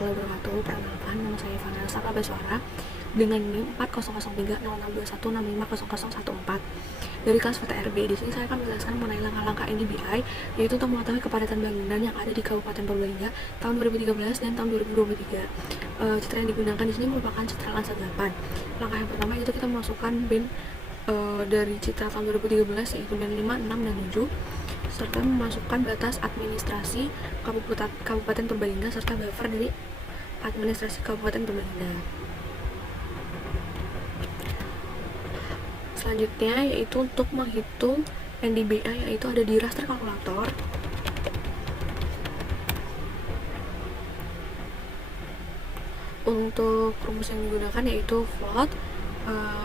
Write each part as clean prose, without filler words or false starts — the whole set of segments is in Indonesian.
warahmatullahi wabarakatuh. Perkenalkan, nama saya Vanessa Kabaswara dengan NIM 40030621650014 dari kelas VTRB. Di sini saya akan menjelaskan mengenai langkah-langkah NDBI, yaitu untuk mengetahui kepadatan bangunan yang ada di Kabupaten Purbalingga tahun 2013 dan tahun 2023. Citra yang digunakan di sini merupakan citra Lansa 8. Langkah yang pertama itu kita memasukkan band dari citra tahun 2013, yaitu band 5, 6, dan 7, serta memasukkan batas administrasi Kabupaten Purbalingga serta buffer dari administrasi Kabupaten Purbalingga. Selanjutnya yaitu untuk menghitung NDBI, yaitu ada di raster kalkulator. Untuk rumus yang digunakan yaitu float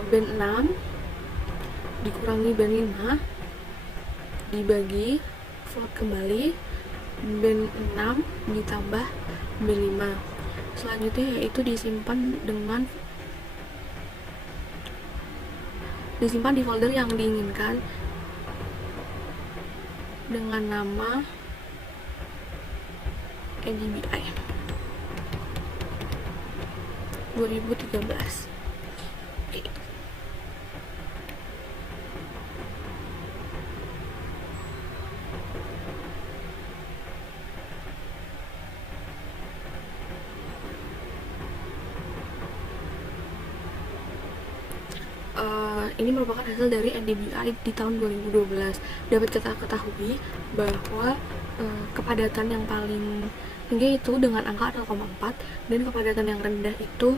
band 6 dikurangi band 5 dibagi float kembali band 6 ditambah band 5. Selanjutnya yaitu disimpan di folder yang diinginkan dengan nama NDBI 2013. Ini merupakan hasil dari NDBI di tahun 2012. Dapat kita ketahui bahwa kepadatan yang paling tinggi itu dengan angka 0,4 dan kepadatan yang rendah itu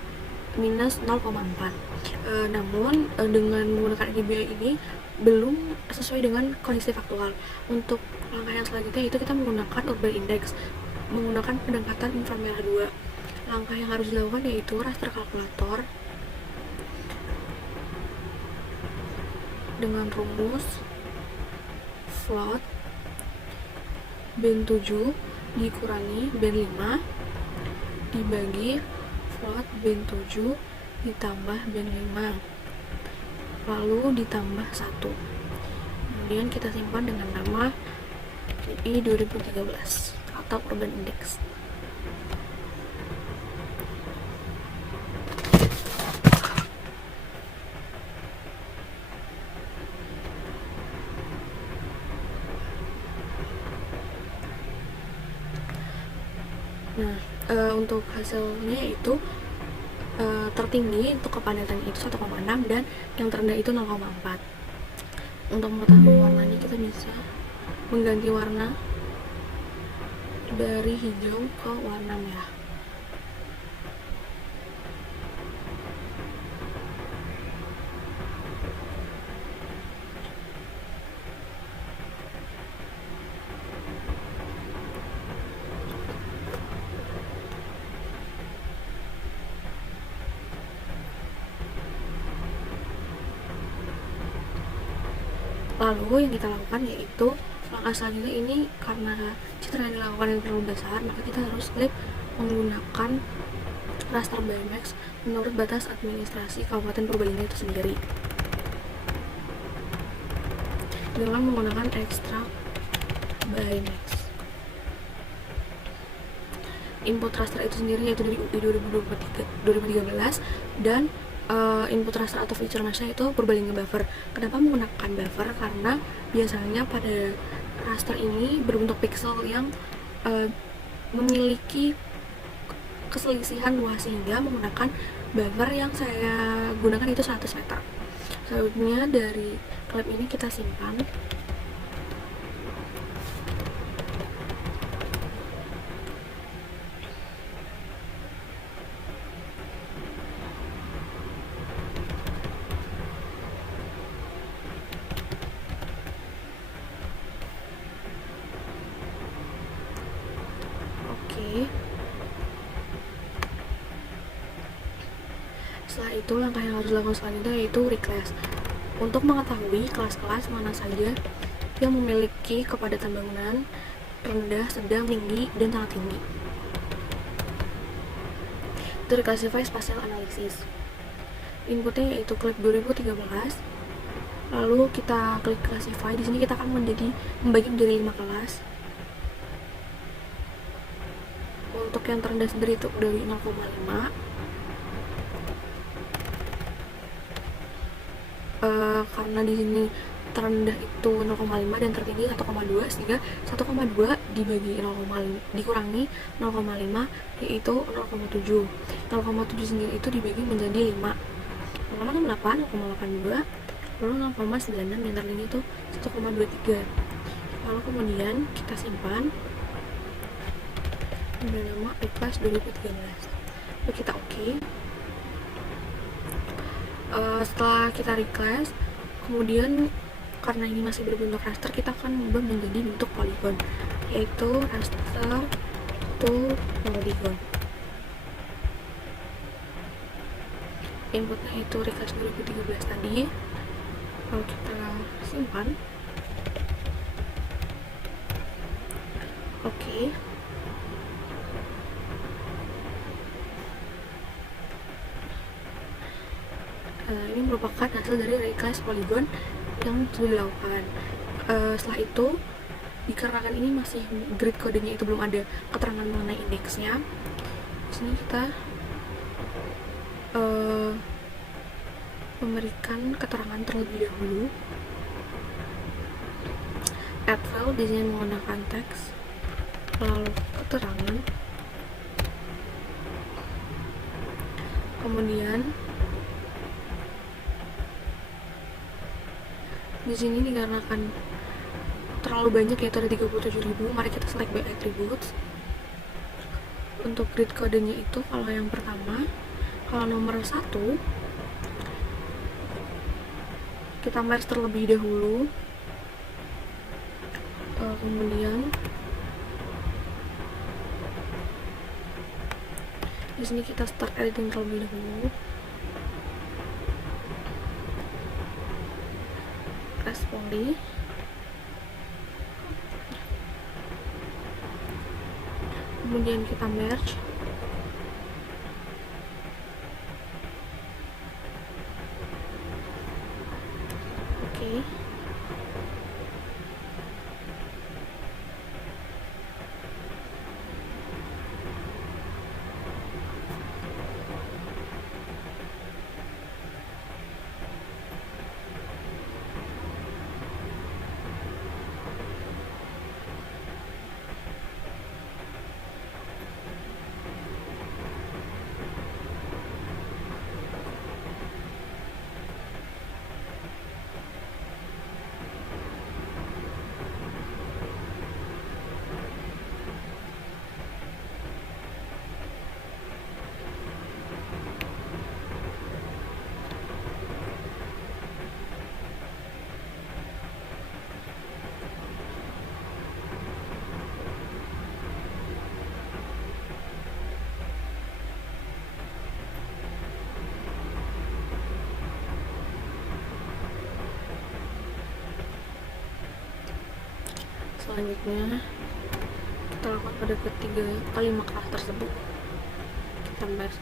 minus 0,4. Namun dengan menggunakan NDBI ini belum sesuai dengan kondisi faktual. Untuk langkah yang selanjutnya itu kita menggunakan urban index, menggunakan pendekatan inframerah 2. Langkah yang harus dilakukan yaitu raster kalkulator dengan rumus float band 7 dikurangi band 5 dibagi float band 7 ditambah band 5 lalu ditambah 1. Kemudian kita simpan dengan nama UI 2013 atau urban index. Untuk hasilnya itu tertinggi untuk kepadatan itu 1,6 dan yang terendah itu 0,4. Untuk mengetahui warnanya kita bisa mengganti warna dari hijau ke warna merah. Lalu yang kita lakukan yaitu langkah selanjutnya ini, karena citra yang dilakukan yang terlalu besar, maka kita harus klik menggunakan raster BMX menurut batas administrasi Kabupaten Purbalingga itu sendiri dengan menggunakan ekstrak BMX. Input raster itu sendiri yaitu dari UI 2013 dan input raster atau feature mesh itu Purbalingga buffer. Kenapa menggunakan buffer? Karena biasanya pada raster ini berbentuk pixel yang memiliki keselisihan luas, sehingga menggunakan buffer yang saya gunakan itu 100 meter. Selanjutnya dari klip ini kita simpan. Setelah itu langkah yang harus dilakukan selanjutnya yaitu reclass untuk mengetahui kelas-kelas mana saja yang memiliki kepadatan bangunan rendah, sedang, tinggi, dan sangat tinggi. Itu reclassify spatial analysis. Inputnya yaitu klip 2013. Lalu kita klik classify. Di sini kita akan membagi menjadi 5 kelas. untuk yang terendah sendiri itu dari 0,5. Karena di sini terendah itu 0,5 dan tertinggi 1,2, sehingga 1,2 dibagi 0,5 dikurangi 0,5 yaitu 0,7. 0,7 sendiri itu dibagi menjadi 5. 0,68, 0,82, lalu 0,96 yang tertinggi itu 1,23. Lalu kemudian kita simpan bernama reclass 2013. Lalu kita oke. Setelah kita reclass, kemudian karena ini masih berbentuk raster, kita akan mengubah menjadi bentuk polygon, yaitu raster to polygon. Inputnya itu reclass 2013 tadi. Lalu kita simpan. Oke. Ini merupakan hasil dari reclass polygon yang sudah dilakukan. Setelah itu, dikarenakan ini masih grid kodenya itu belum ada keterangan mengenai indeksnya, di sini kita memberikan keterangan terlebih dahulu. Add file di sini menggunakan teks, lalu keterangan, kemudian di sini dikarenakan terlalu banyak, yaitu ada 37.000, mari kita select by attributes. Untuk grid kodenya itu, kalau yang pertama, kalau nomor 1 kita merge terlebih dahulu, kemudian di sini kita start editing terlebih dahulu. Poly, kemudian kita merge, oke. Selanjutnya kita lakukan pada kelima kelas tersebut, kita merge.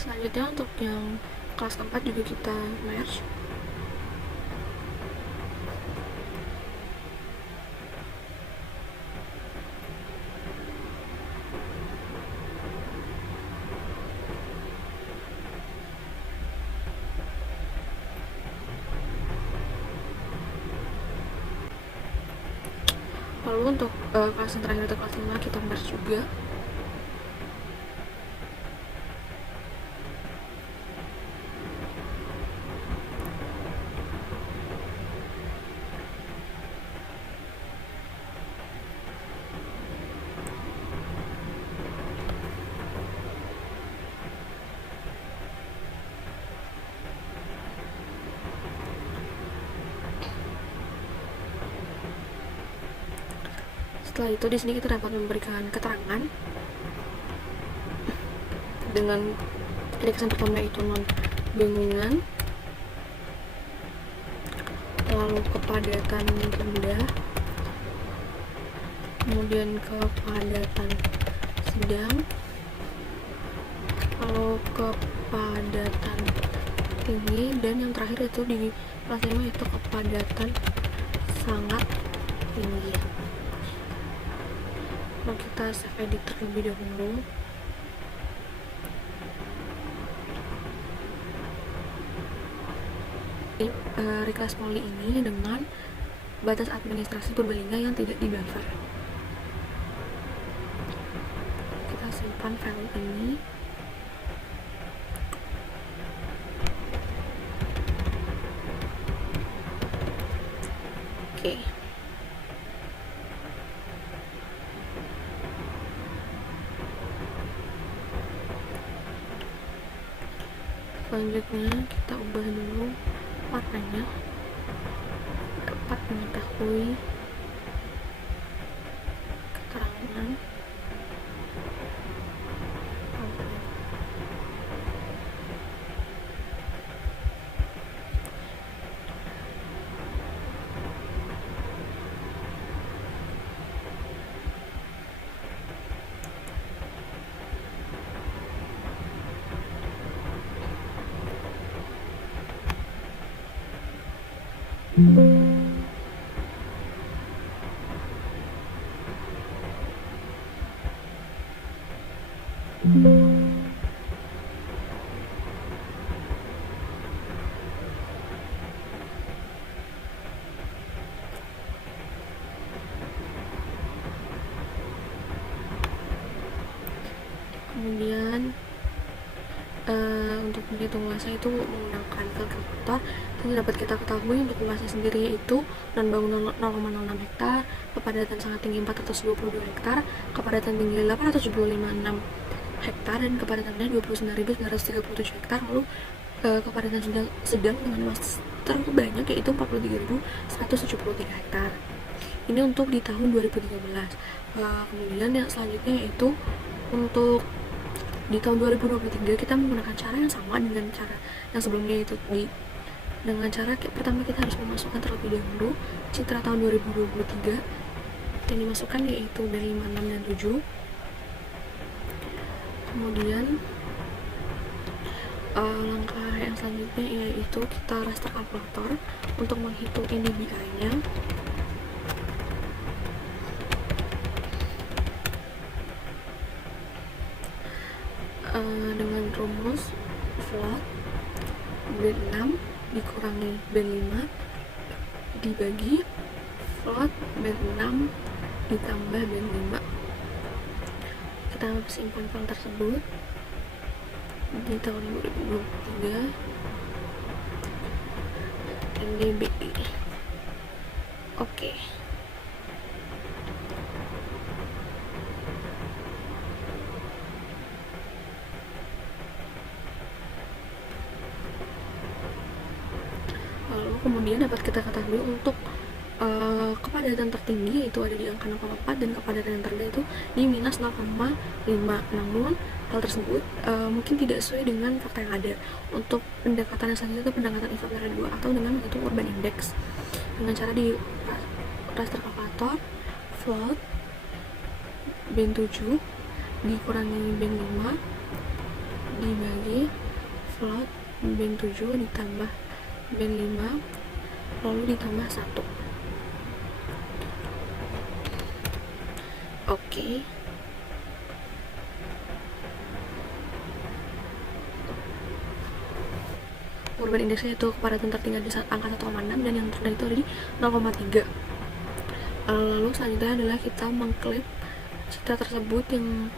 Selanjutnya untuk yang kelas keempat juga kita merge. Lalu untuk kelas yang terakhir atau kelas 5 kita merge juga. Setelah itu di sini kita dapat memberikan keterangan dengan indeks yang pertama itu non bangunan, lalu kepadatan rendah, kemudian kepadatan sedang, lalu kepadatan tinggi, dan yang terakhir itu di kelas 5 itu kepadatan sangat tinggi. Lalu kita save edit terlebih dahulu. Reclass poly ini dengan batas administrasi Purbalingga yang tidak di buffer. Kita simpan file ini. Oke. Selanjutnya kita ubah dulu warnanya, dapat mengetahui keterangan kemudian untuk menghitung luasnya itu menggunakan kalkulator. Ini dapat kita ketahui untuk luasnya sendiri yaitu non bangunan 0,06 hektar, kepadatan sangat tinggi 422 hektar, kepadatan tinggi 875,6 hektar, dan kepadatan rendah 29.937 hektar. Lalu kepadatan sedang dengan luas terbanyak yaitu 43.173 hektar. Ini untuk di tahun 2013. Kemudian yang selanjutnya yaitu untuk di tahun 2023 kita menggunakan cara yang sama dengan cara yang sebelumnya, itu dengan cara pertama kita harus memasukkan terlebih dahulu citra tahun 2023 yang dimasukkan yaitu dari 5, 6, dan 7. Kemudian langkah yang selanjutnya yaitu kita raster kalkulator untuk menghitung NDVI-nya. Dengan rumus float band 6 dikurangi band 5 dibagi float band 6 ditambah band 5. Kita simpan file tersebut di tahun 2023 NDBI. Oke. Lalu kemudian dapat kita ketahui untuk kepadatan tertinggi yaitu ada di angka 0,4 dan kepadatan yang terendah itu di minus 0,5. Namun hal tersebut mungkin tidak sesuai dengan fakta yang ada. Untuk pendekatan yang selanjutnya itu pendekatan Infomera 2 atau dengan menghitung urban index dengan cara di raster kalkulator float band 7 dikurangi band 5 dibagi float band 7 ditambah band 5 lalu ditambah 1. Oke. Urban indeksnya itu kepadatan tertinggal di angka 1,6 dan yang terendah itu ada di 0,3. Lalu selanjutnya adalah kita mengklip citra tersebut yang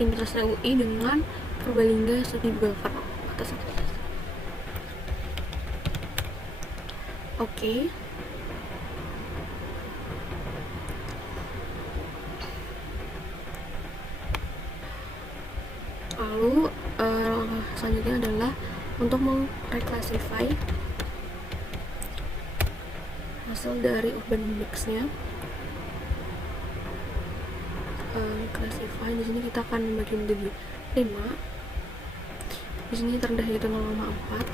Universitas UI dengan Purbalingga Studi Buffer atas itu. Oke. Lalu selanjutnya adalah untuk mereclassify hasil dari urban index-nya. Classify di sini kita akan membagi menjadi 5. Di sini terendah yaitu 0,4.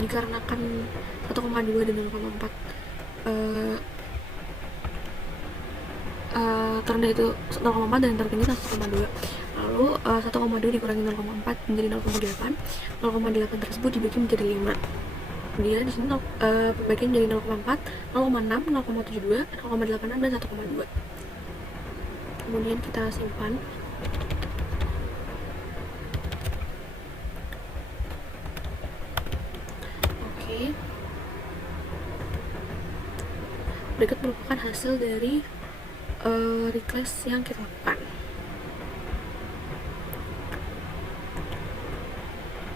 Dikarenakan 1,2 dan 0,4 terendah itu 0,4 dan tertinggi 1,2. Lalu 1,2 dikurangi 0,4 menjadi 0,8. 0,8 tersebut dibagi menjadi 5. Kemudian di sini pembagian menjadi 0,4, 0,6, 0,72, 0,86 dan 1,2. Kemudian kita simpan. Oke. Berikut merupakan hasil dari reclass yang kita lakukan.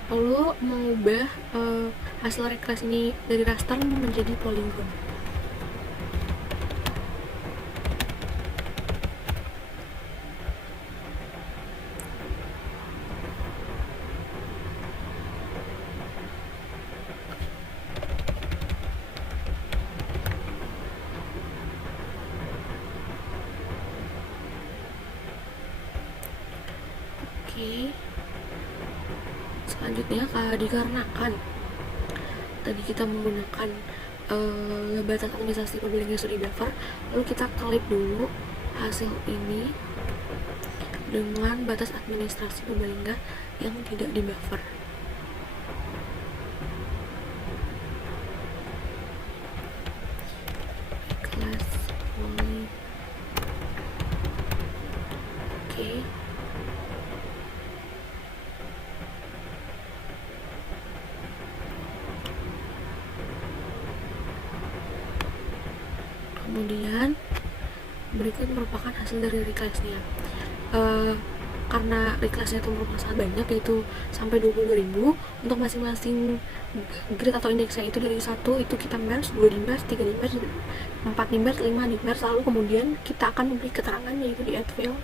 Lalu mengubah hasil reclass ini dari raster menjadi polygon. Oke. Selanjutnya dikarenakan tadi kita menggunakan batas administrasi Purbalingga Studi Buffer, lalu kita klik dulu hasil ini dengan batas administrasi Purbalingga yang tidak di buffer. Kelas mulai. Oke. Kemudian berikut merupakan hasil dari reclass-nya. Karena reclass-nya itu merupakan sangat banyak, yaitu sampai 22.000 untuk masing-masing grade atau indeksnya itu. Dari 1 itu kita merge, 2 di merge, 3 di merge, 4 di merge, 5 di merge. Lalu kemudian kita akan memberi keterangan yaitu di add field.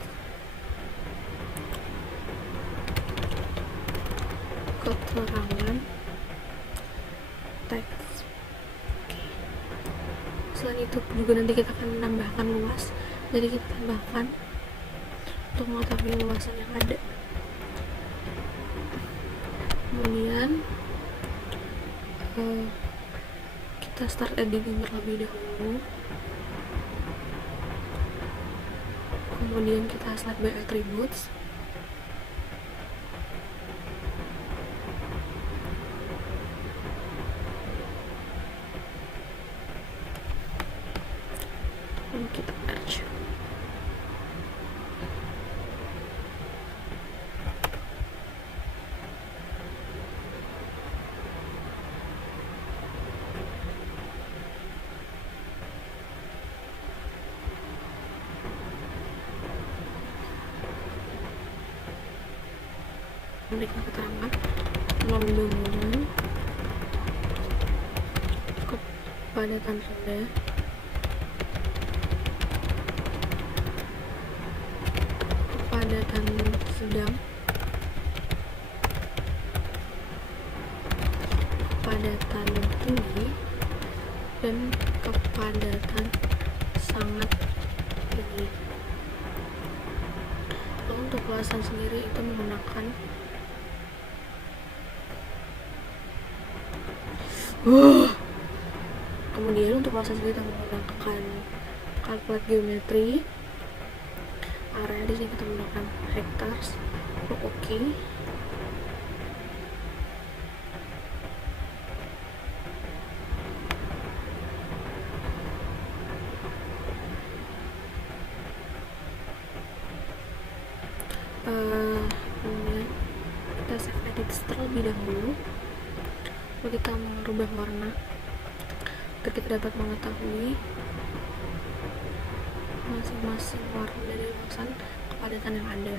Keterangan teks. Selain itu juga nanti kita akan menambahkan luas, jadi kita tambahkan untuk mengetahui luasan yang ada. Kemudian kita start editing terlebih dahulu. Kemudian kita select by attributes. Lalu kita merge. Memberikan keterangan melalui bangunan kepadatan rendah, kepadatan sedang, kepadatan tinggi, dan kepadatan sangat tinggi. Lalu untuk luasan sendiri itu menggunakan kemudian untuk luasan sendiri kita menggunakan calculate geometry area. Di sini kita menggunakan hectares. Oke. Kemudian kita save edit terlebih dahulu, lalu kita merubah warna agar kita dapat mengetahui masing-masing warna dari luasan kepadatan yang ada.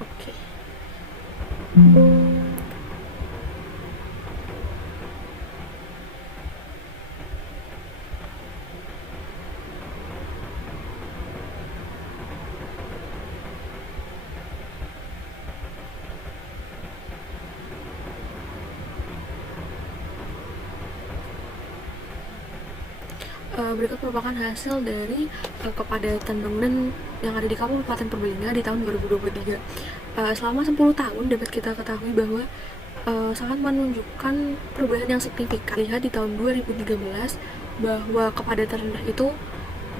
Oke. Berikut merupakan hasil dari kepadatan bangunan yang ada di Kabupaten Purbalingga di tahun 2023. Selama 10 tahun dapat kita ketahui bahwa sangat menunjukkan perubahan yang signifikan. Lihat di tahun 2013 bahwa kepadatan rendah itu,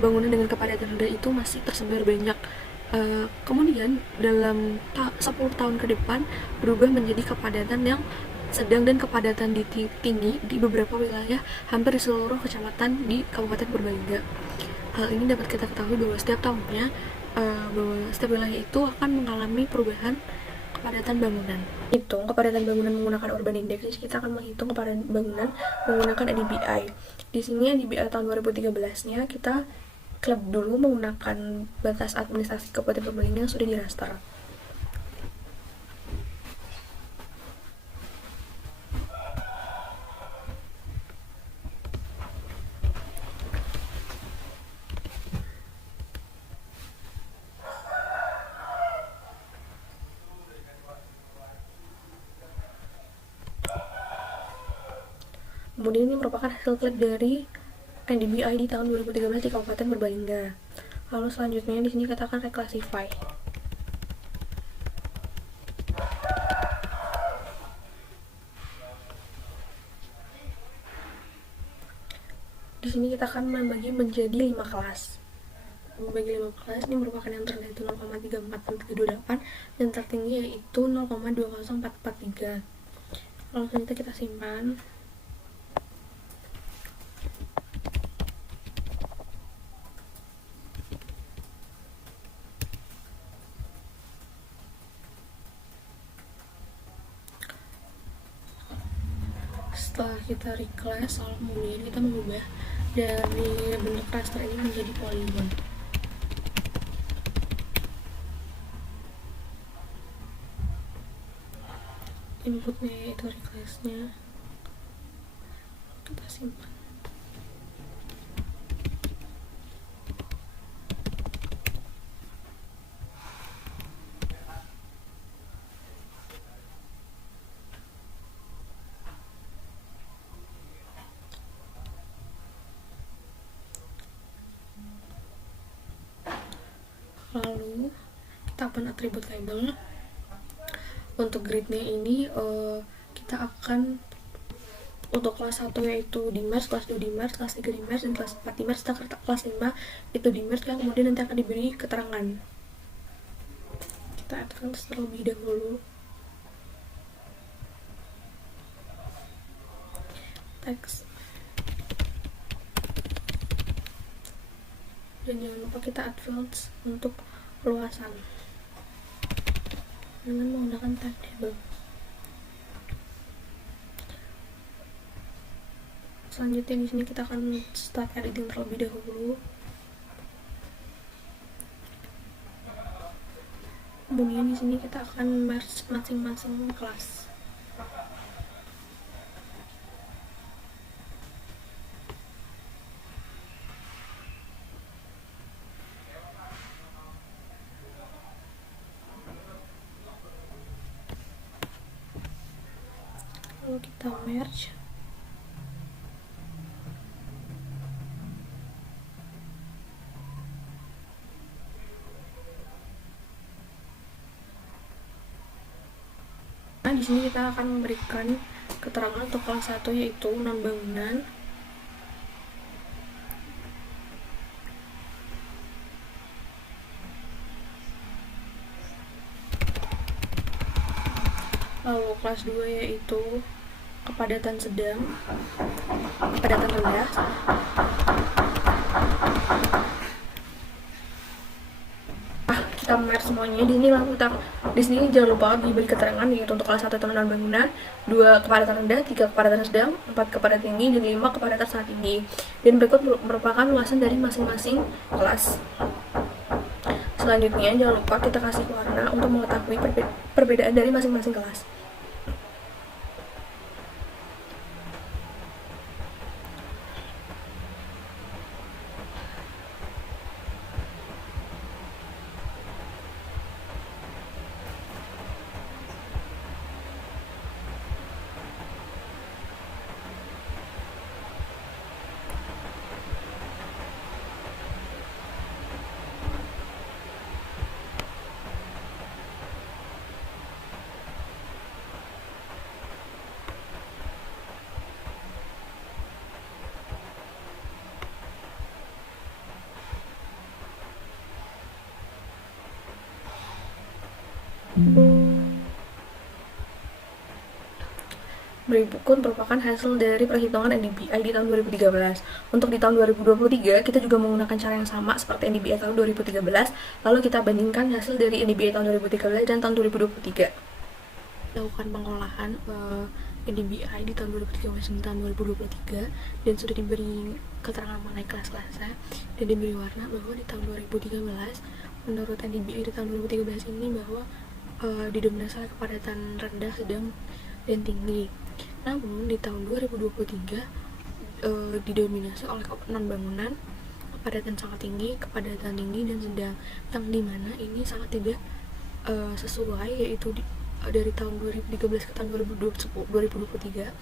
bangunan dengan kepadatan rendah itu masih tersebar banyak. Kemudian dalam 10 tahun ke depan berubah menjadi kepadatan yang sedang dan kepadatan tinggi di beberapa wilayah hampir di seluruh kecamatan di Kabupaten Purbalingga. Hal ini dapat kita ketahui bahwa setiap tahunnya bahwa setiap wilayah itu akan mengalami perubahan kepadatan bangunan. Hitung kepadatan bangunan menggunakan Urban Index, kita akan menghitung kepadatan bangunan menggunakan NDBI. Di sini NDBI tahun 2013-nya kita klik dulu menggunakan batas administrasi Kabupaten Purbalingga yang sudah di raster. Kemudian ini merupakan hasil klik dari NDBI di tahun 2013 di Kabupaten Purbalingga. Lalu selanjutnya di sini kita akan reclassify. Di sini kita akan membagi menjadi 5 kelas. Membagi 5 kelas ini merupakan yang terendah itu 0,34 dan tertinggi yaitu 0,20443. Lalu selanjutnya kita simpan. Setelah kita reclass, kemudian kita mengubah dari bentuk raster ini menjadi poligon. Inputnya yaitu reclassnya, kita simpan. Lalu kita open atribut label. Untuk gridnya ini kita akan untuk kelas 1 yaitu di merge, kelas 2 di merge, kelas 3 di merge, dan kelas 4 di merge, kelas 5 itu di merge, yang kemudian nanti akan diberi keterangan. Kita add fields terlebih dahulu. Teks. Dan jangan lupa kita add fields untuk luasan dengan menggunakan type table. Selanjutnya di sini kita akan start editing terlebih dahulu. Kemudian di sini kita akan merge masing-masing kelas. Lalu kita merge. Nah, di sini kita akan memberikan keterangan untuk kelas 1 yaitu non-bangunan. Lalu kelas 2 yaitu kepadatan sedang, kepadatan rendah. Kita merge semuanya di sini. Lalu di sini jangan lupa diberi keterangan yaitu untuk kelas 1 non bangunan, 2 kepadatan rendah, 3 kepadatan sedang, 4 kepadatan tinggi, dan 5 kepadatan sangat tinggi. Dan berikut merupakan ulasan dari masing-masing kelas. Selanjutnya jangan lupa kita kasih warna untuk mengetahui perbedaan dari masing-masing kelas. Berikut merupakan hasil dari perhitungan NDBI di tahun 2013. Untuk di tahun 2023, kita juga menggunakan cara yang sama seperti NDBI tahun 2013, lalu kita bandingkan hasil dari NDBI tahun 2013 dan tahun 2023. Lakukan pengolahan NDBI di tahun 2013 dan tahun 2023, dan sudah diberi keterangan mengenai kelas-kelasnya dan diberi warna bahwa di tahun 2013 menurut NDBI di tahun 2013 ini bahwa didominasi oleh kepadatan rendah, sedang, dan tinggi. Namun di tahun 2023 didominasi oleh non bangunan, kepadatan sangat tinggi, kepadatan tinggi, dan sedang, yang dimana ini sangat tidak sesuai, yaitu dari tahun 2013 ke tahun 2023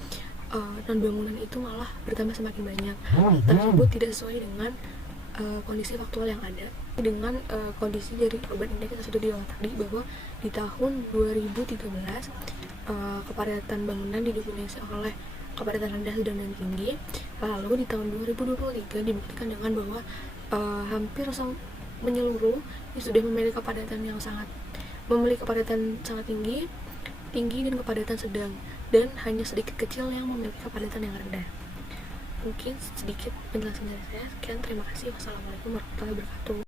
non bangunan itu malah bertambah semakin banyak. Tersebut tidak sesuai dengan kondisi faktual yang ada. Dengan kondisi dari urban index yang sudah dilihat tadi, bahwa di tahun 2013 kepadatan bangunan didominasi oleh kepadatan rendah, sedang, dan tinggi. Lalu di tahun 2023 dibuktikan dengan bahwa hampir menyeluruh ini sudah memiliki kepadatan sangat tinggi, dan kepadatan sedang, dan hanya sedikit kecil yang memiliki kepadatan yang rendah. Mungkin sedikit penjelasan dari saya. Sekian, terima kasih. Wassalamualaikum warahmatullahi wabarakatuh.